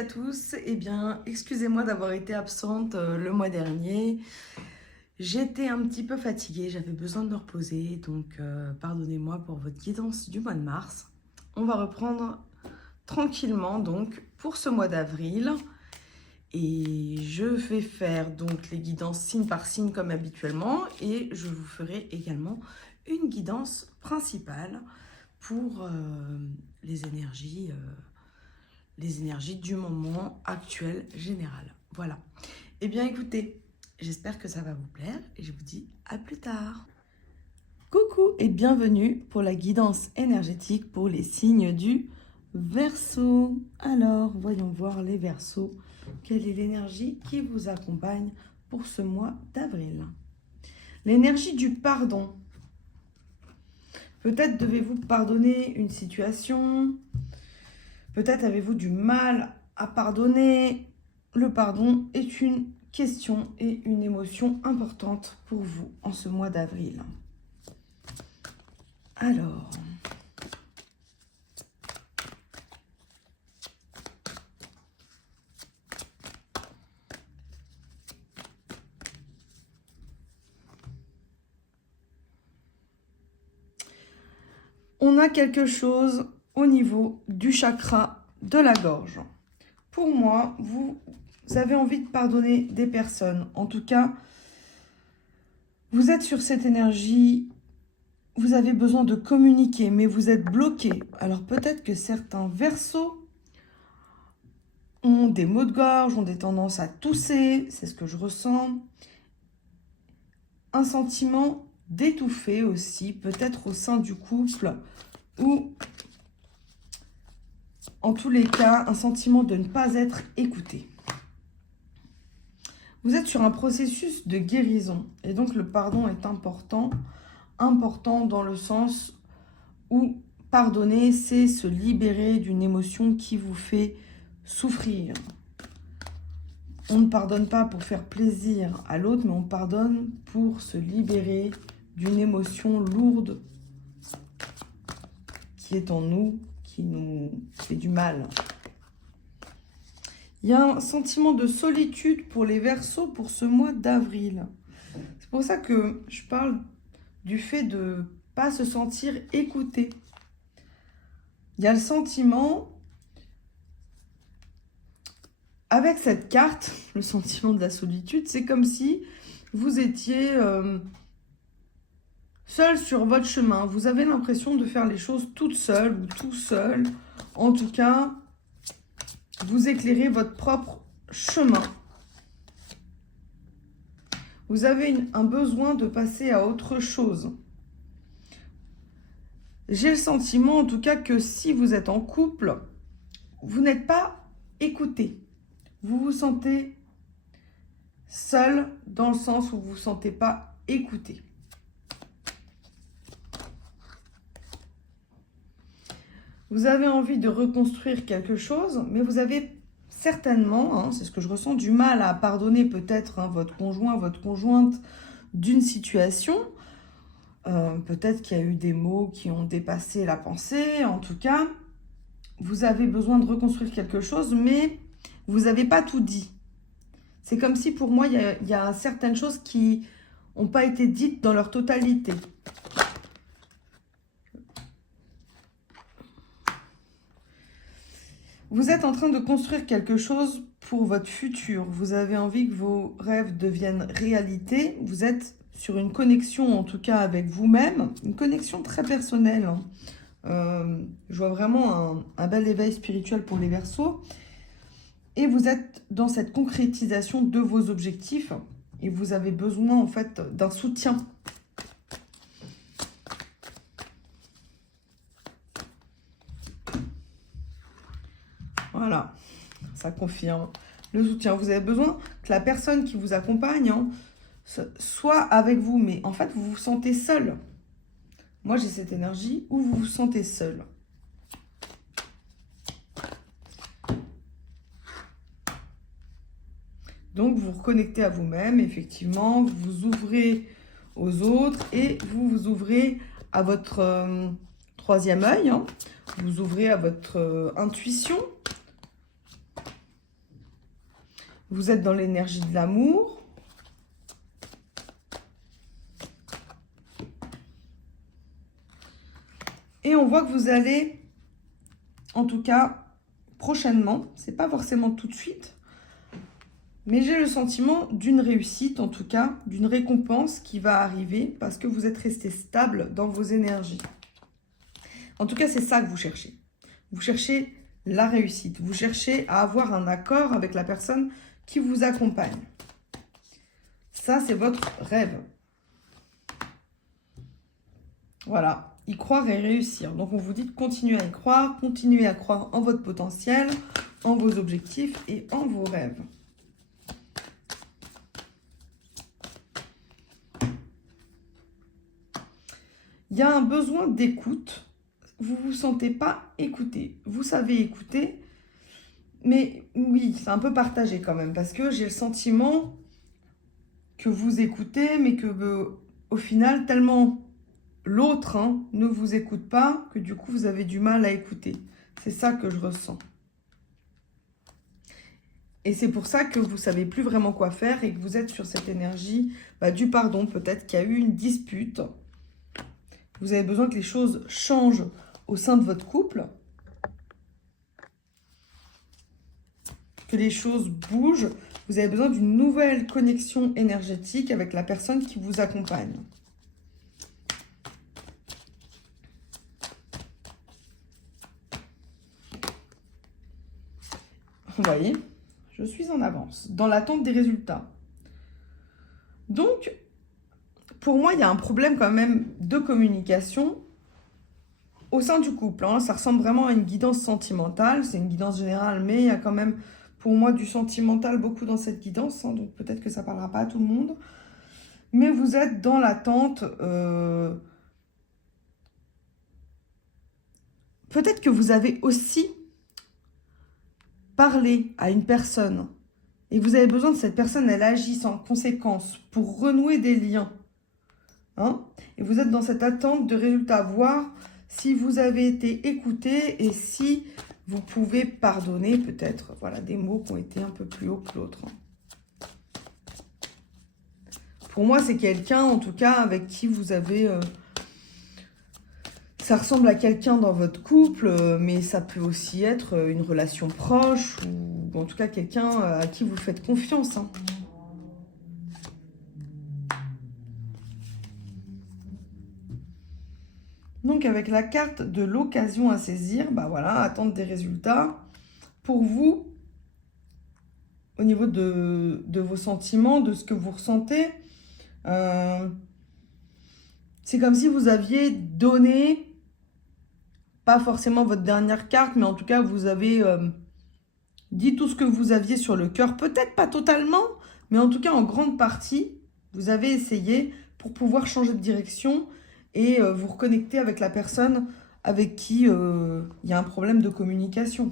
à tous. Eh bien, excusez-moi d'avoir été absente le mois dernier. J'étais un petit peu fatiguée, j'avais besoin de me reposer, donc pardonnez-moi pour votre guidance du mois de mars. On va reprendre tranquillement donc pour ce mois d'avril. Et je vais faire donc les guidances signe par signe comme habituellement. Et je vous ferai également une guidance principale pour les énergies du moment actuel général. Voilà. Eh bien écoutez, j'espère que ça va vous plaire et je vous dis à plus tard. Coucou et bienvenue pour la guidance énergétique pour les signes du Verseau. Alors, voyons voir les Verseaux. Quelle est l'énergie qui vous accompagne pour ce mois d'avril? L'énergie du pardon. Peut-être devez-vous pardonner une situation. Peut-être avez-vous du mal à pardonner. Le pardon est une question et une émotion importante pour vous en ce mois d'avril. Alors, on a quelque chose au niveau du chakra de la gorge. Pour moi, vous avez envie de pardonner des personnes. En tout cas, vous êtes sur cette énergie, vous avez besoin de communiquer, mais vous êtes bloqué. Alors peut-être que certains Verseaux ont des maux de gorge, ont des tendances à tousser, c'est ce que je ressens. Un sentiment d'étouffer aussi, peut-être au sein du couple, ou en tous les cas, un sentiment de ne pas être écouté. Vous êtes sur un processus de guérison, et donc le pardon est important dans le sens où pardonner, c'est se libérer d'une émotion qui vous fait souffrir. On ne pardonne pas pour faire plaisir à l'autre, mais on pardonne pour se libérer d'une émotion lourde qui est en nous, qui nous fait du mal. Il y a un sentiment de solitude pour les Verseaux pour ce mois d'avril. C'est pour ça que je parle du fait de ne pas se sentir écouté. Il y a le sentiment, avec cette carte, le sentiment de la solitude, c'est comme si vous étiez seul sur votre chemin. Vous avez l'impression de faire les choses toute seule ou tout seul. En tout cas, vous éclairez votre propre chemin. Vous avez un besoin de passer à autre chose. J'ai le sentiment, en tout cas, que si vous êtes en couple, vous n'êtes pas écouté. Vous vous sentez seul dans le sens où vous ne vous sentez pas écouté. Vous avez envie de reconstruire quelque chose, mais vous avez certainement, c'est ce que je ressens, du mal à pardonner peut-être votre conjoint, votre conjointe d'une situation. Peut-être qu'il y a eu des mots qui ont dépassé la pensée. En tout cas, vous avez besoin de reconstruire quelque chose, mais vous n'avez pas tout dit. C'est comme si pour moi, il y a certaines choses qui n'ont pas été dites dans leur totalité. Vous êtes en train de construire quelque chose pour votre futur. Vous avez envie que vos rêves deviennent réalité. Vous êtes sur une connexion, en tout cas avec vous-même, une connexion très personnelle. Je vois vraiment un bel éveil spirituel pour les Verseaux. Et vous êtes dans cette concrétisation de vos objectifs. Et vous avez besoin, en fait, d'un soutien. Voilà, ça confirme le soutien. Vous avez besoin que la personne qui vous accompagne soit avec vous, mais en fait, vous vous sentez seul. Moi, j'ai cette énergie où vous vous sentez seul. Donc, vous vous reconnectez à vous-même, effectivement, vous vous ouvrez aux autres et vous vous ouvrez à votre troisième œil. Vous ouvrez à votre intuition. Vous êtes dans l'énergie de l'amour. Et on voit que vous allez, en tout cas, prochainement, c'est pas forcément tout de suite, mais j'ai le sentiment d'une réussite, en tout cas, d'une récompense qui va arriver parce que vous êtes resté stable dans vos énergies. En tout cas, c'est ça que vous cherchez. Vous cherchez la réussite. Vous cherchez à avoir un accord avec la personne qui vous accompagne. Ça, c'est votre rêve. Voilà, y croire et réussir. Donc, on vous dit de continuer à y croire, continuer à croire en votre potentiel, en vos objectifs et en vos rêves. Il y a un besoin d'écoute. Vous ne vous sentez pas écouté. Vous savez écouter, mais oui, c'est un peu partagé quand même, parce que j'ai le sentiment que vous écoutez, mais que au final, tellement l'autre ne vous écoute pas, que du coup, vous avez du mal à écouter. C'est ça que je ressens. Et c'est pour ça que vous ne savez plus vraiment quoi faire et que vous êtes sur cette énergie du pardon. Peut-être qu'il y a eu une dispute. Vous avez besoin que les choses changent au sein de votre couple. Que les choses bougent. Vous avez besoin d'une nouvelle connexion énergétique avec la personne qui vous accompagne. Vous voyez, je suis en avance, dans l'attente des résultats. Donc, pour moi, il y a un problème quand même de communication au sein du couple. Ça ressemble vraiment à une guidance sentimentale. C'est une guidance générale, mais il y a quand même, pour moi, du sentimental beaucoup dans cette guidance. Donc, peut-être que ça ne parlera pas à tout le monde. Mais vous êtes dans l'attente. Peut-être que vous avez aussi parlé à une personne et vous avez besoin que cette personne, elle agisse en conséquence pour renouer des liens. Et vous êtes dans cette attente de résultats, voir si vous avez été écouté et si vous pouvez pardonner peut-être. Voilà, des mots qui ont été un peu plus hauts que l'autre. Pour moi, c'est quelqu'un, en tout cas, avec qui vous avez... ça ressemble à quelqu'un dans votre couple, mais ça peut aussi être une relation proche ou en tout cas quelqu'un à qui vous faites confiance. Donc, avec la carte de l'occasion à saisir, voilà, attendre des résultats. Pour vous, au niveau de vos sentiments, de ce que vous ressentez, c'est comme si vous aviez donné, pas forcément votre dernière carte, mais en tout cas, vous avez dit tout ce que vous aviez sur le cœur. Peut-être pas totalement, mais en tout cas, en grande partie, vous avez essayé pour pouvoir changer de direction et vous reconnecter avec la personne avec qui il y a un problème de communication.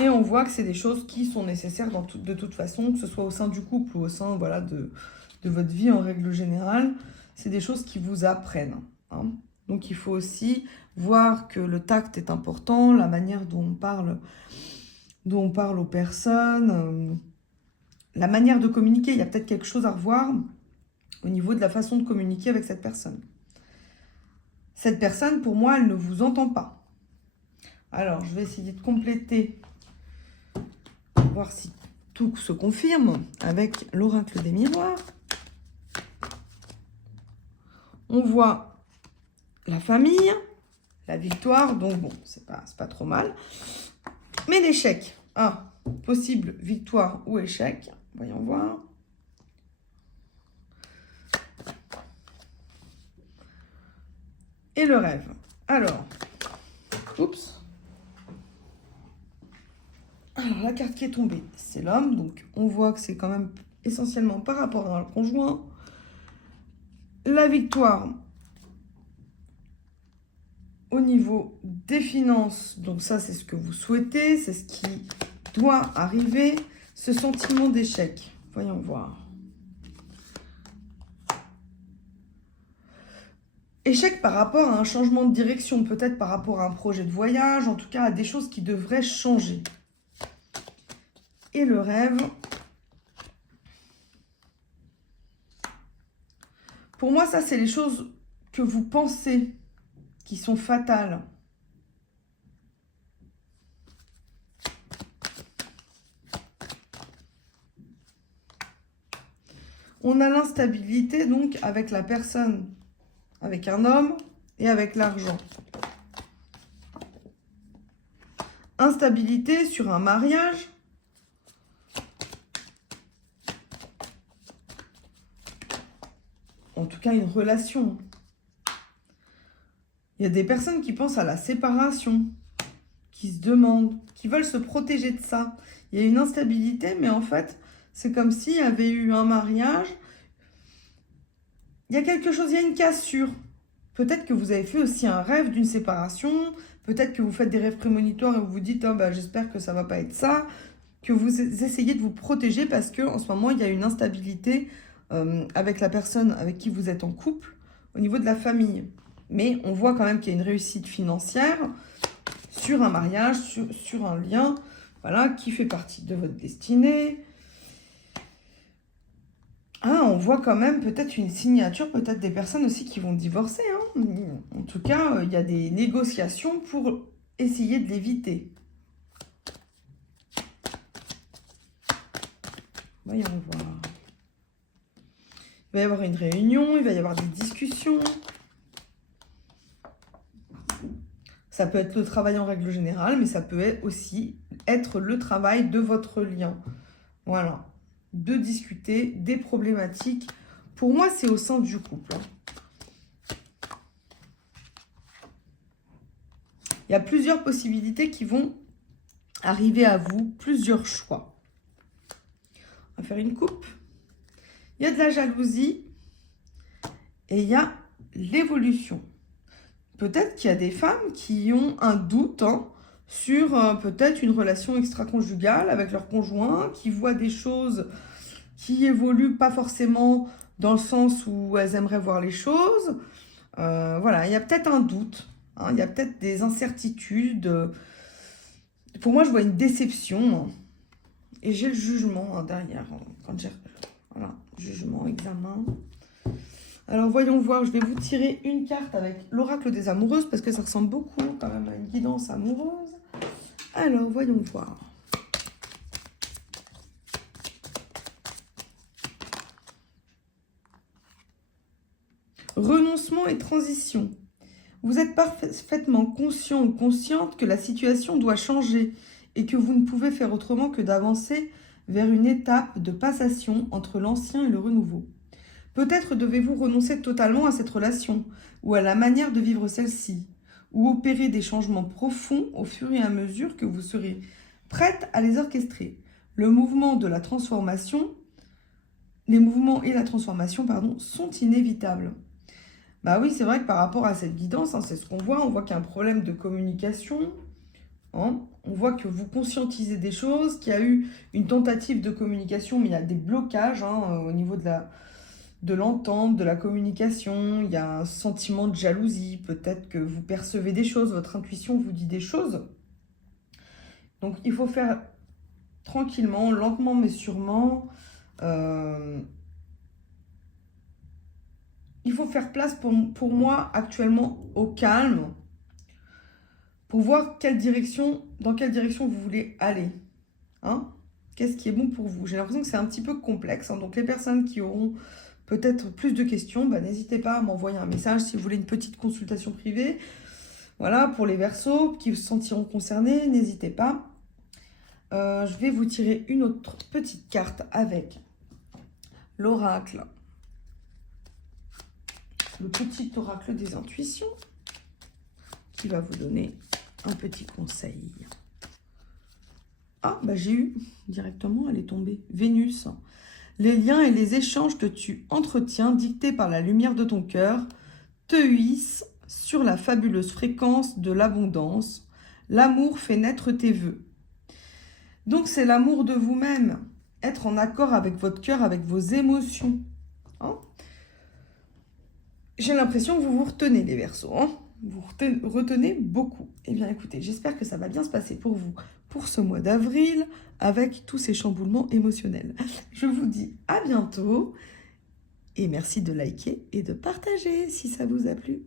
Et on voit que c'est des choses qui sont nécessaires de toute façon, que ce soit au sein du couple ou au sein de votre vie en règle générale. C'est des choses qui vous apprennent. Donc il faut aussi voir que le tact est important, la manière dont on parle aux personnes, la manière de communiquer. Il y a peut-être quelque chose à revoir au niveau de la façon de communiquer avec cette personne. Cette personne, pour moi, elle ne vous entend pas. Alors, je vais essayer de compléter, voir si tout se confirme avec l'oracle des miroirs. On voit la famille, la victoire, donc bon, c'est pas trop mal. Mais l'échec, possible victoire ou échec, voyons voir. Et le rêve. Alors, oups. Alors, la carte qui est tombée, c'est l'homme. Donc, on voit que c'est quand même essentiellement par rapport à un conjoint. La victoire au niveau des finances. Donc, ça, c'est ce que vous souhaitez. C'est ce qui doit arriver. Ce sentiment d'échec. Voyons voir. Échec par rapport à un changement de direction, peut-être par rapport à un projet de voyage, en tout cas à des choses qui devraient changer. Et le rêve. Pour moi, ça, c'est les choses que vous pensez qui sont fatales. On a l'instabilité, donc, avec la personne, avec un homme et avec l'argent. Instabilité sur un mariage. En tout cas, une relation. Il y a des personnes qui pensent à la séparation, qui se demandent, qui veulent se protéger de ça. Il y a une instabilité, mais en fait, c'est comme s'il y avait eu un mariage. Il y a quelque chose, il y a une cassure. Peut-être que vous avez fait aussi un rêve d'une séparation. Peut-être que vous faites des rêves prémonitoires et vous vous dites oh, bah, j'espère que ça ne va pas être ça. Que vous essayez de vous protéger parce qu'en ce moment, il y a une instabilité avec la personne avec qui vous êtes en couple au niveau de la famille. Mais on voit quand même qu'il y a une réussite financière sur un mariage, sur un lien, voilà, qui fait partie de votre destinée. Ah, on voit quand même peut-être une signature, peut-être des personnes aussi qui vont divorcer. Hein. En tout cas, il y a des négociations pour essayer de l'éviter. Voyons voir. Il va y avoir une réunion, il va y avoir des discussions. Ça peut être le travail en règle générale, mais ça peut aussi être le travail de votre lien. Voilà. De discuter des problématiques. Pour moi, c'est au sein du couple. Il y a plusieurs possibilités qui vont arriver à vous, plusieurs choix. On va faire une coupe. Il y a de la jalousie et il y a l'évolution. Peut-être qu'il y a des femmes qui ont un doute sur peut-être une relation extra-conjugale avec leur conjoint, qui voient des choses qui évoluent pas forcément dans le sens où elles aimeraient voir les choses. Voilà, il y a peut-être un doute, il y a peut-être des incertitudes. Pour moi, je vois une déception et j'ai le jugement derrière. Quand j'ai voilà, jugement, examen. Alors, voyons voir, je vais vous tirer une carte avec l'oracle des amoureuses parce que ça ressemble beaucoup quand même à une guidance amoureuse. Alors, voyons voir. Renoncement et transition. Vous êtes parfaitement conscient ou consciente que la situation doit changer et que vous ne pouvez faire autrement que d'avancer vers une étape de passation entre l'ancien et le renouveau. Peut-être devez-vous renoncer totalement à cette relation ou à la manière de vivre celle-ci, ou opérer des changements profonds au fur et à mesure que vous serez prête à les orchestrer. Le mouvement de la transformation, les mouvements et la transformation, sont inévitables. Bah oui, c'est vrai que par rapport à cette guidance, c'est ce qu'on voit. On voit qu'il y a un problème de communication. On voit que vous conscientisez des choses, qu'il y a eu une tentative de communication, mais il y a des blocages au niveau de l'entente, de la communication. Il y a un sentiment de jalousie. Peut-être que vous percevez des choses, votre intuition vous dit des choses. Donc, il faut faire tranquillement, lentement mais sûrement. Il faut faire place pour moi actuellement au calme pour voir dans quelle direction vous voulez aller. Qu'est-ce qui est bon pour vous? J'ai l'impression que c'est un petit peu complexe. Donc les personnes qui auront peut-être plus de questions, n'hésitez pas à m'envoyer un message si vous voulez une petite consultation privée. Voilà, pour les Verseaux qui se sentiront concernés, n'hésitez pas. Je vais vous tirer une autre petite carte avec l'oracle. Le petit oracle des intuitions qui va vous donner un petit conseil. Ah, j'ai eu directement, elle est tombée. Vénus. Les liens et les échanges que tu entretiens, dictés par la lumière de ton cœur, te hissent sur la fabuleuse fréquence de l'abondance. L'amour fait naître tes vœux. Donc, c'est l'amour de vous-même. Être en accord avec votre cœur, avec vos émotions. J'ai l'impression que vous vous retenez les Verseaux, hein. Vous retenez beaucoup. Eh bien écoutez, j'espère que ça va bien se passer pour vous pour ce mois d'avril avec tous ces chamboulements émotionnels. Je vous dis à bientôt et merci de liker et de partager si ça vous a plu.